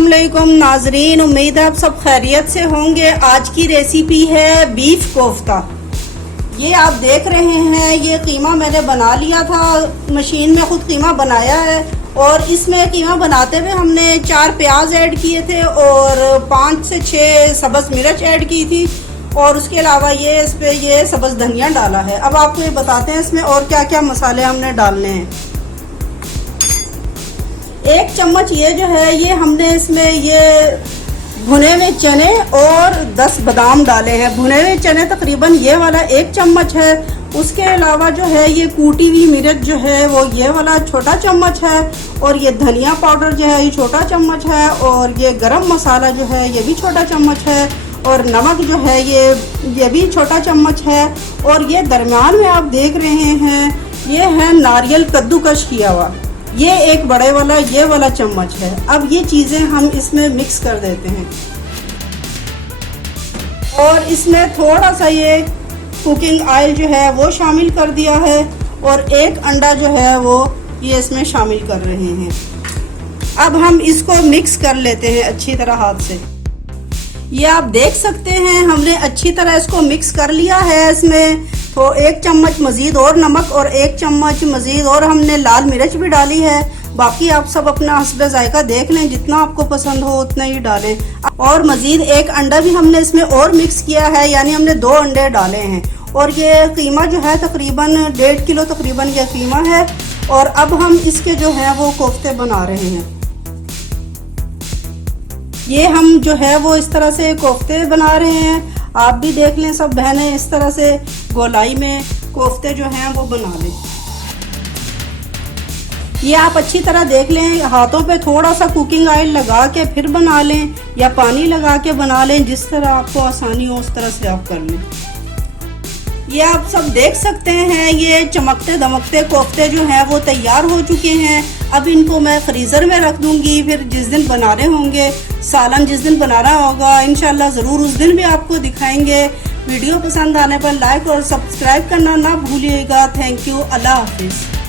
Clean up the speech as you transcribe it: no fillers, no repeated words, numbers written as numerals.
अस्सलाम वालेकुम नाजरीन, उम्मीद है आप सब खैरियत से होंगे। आज की रेसिपी है बीफ कोफ्ता। ये आप देख रहे हैं, ये कीमा मैंने बना लिया था, मशीन में खुद कीमा बनाया है। और इसमें कीमा बनाते हुए हमने 4 प्याज ऐड किए थे और 5 से 6 सब्ज़ मिर्च ऐड की थी और उसके अलावा ये इस पे ये सब्ज़ धनिया डाला है। अब आपको ये बताते हैं इसमें और क्या क्या मसाले हमने डालने हैं। 1 चम्मच ये जो है, ये हमने इसमें ये भुने हुए चने और 10 बादाम डाले हैं। भुने हुए चने तकरीबन ये वाला 1 चम्मच है। उसके अलावा जो है ये कूटी हुई मिर्च जो है वो ये वाला छोटा चम्मच है और ये धनिया पाउडर जो है ये छोटा चम्मच है और ये गरम मसाला जो है ये भी छोटा चम्मच है और नमक जो है ये भी छोटा चम्मच है। और ये दरमियान में आप देख रहे हैं ये है नारियल कद्दूकश किया हुआ, ये एक बड़े वाला ये वाला चम्मच है। अब ये चीज़ें हम इसमें मिक्स कर देते हैं और इसमें थोड़ा सा ये कुकिंग ऑयल जो है वो शामिल कर दिया है और 1 अंडा जो है वो ये इसमें शामिल कर रहे हैं। अब हम इसको मिक्स कर लेते हैं अच्छी तरह हाथ से। ये आप देख सकते हैं हमने अच्छी तरह इसको मिक्स कर लिया है। इसमें तो 1 चम्मच मज़ीद और नमक और 1 चम्मच मज़ीद और हमने लाल मिर्च भी डाली है। बाकी आप सब अपना हस्ब जायका देख लें, जितना आपको पसंद हो उतना ही डालें। और मज़ीद 1 अंडा भी हमने इसमें और मिक्स किया है, यानी हमने 2 अंडे डाले हैं। और ये कीमा जो है तकरीबन 1.5 किलो तकरीबन यह कीमा है। और अब हम इसके जो है वो कोफ्ते बना रहे हैं। ये हम जो है वो इस तरह से कोफ्ते बना रहे हैं। आप भी देख लें सब बहनें, इस तरह से गोलाई में कोफ्ते जो हैं वो बना लें। ये आप अच्छी तरह देख लें, हाथों पे थोड़ा सा कुकिंग ऑयल लगा के फिर बना लें या पानी लगा के बना लें, जिस तरह आपको आसानी हो उस तरह से आप कर लें। ये आप सब देख सकते हैं ये चमकते दमकते कोफ्ते जो हैं वो तैयार हो चुके हैं। अब इनको मैं फ्रीज़र में रख दूंगी, फिर जिस दिन बनाने होंगे, सालन जिस दिन बनाना होगा इंशाल्लाह ज़रूर उस दिन भी आपको दिखाएंगे। वीडियो पसंद आने पर लाइक और सब्सक्राइब करना ना भूलिएगा। Thank you. अल्लाह हाफिज़।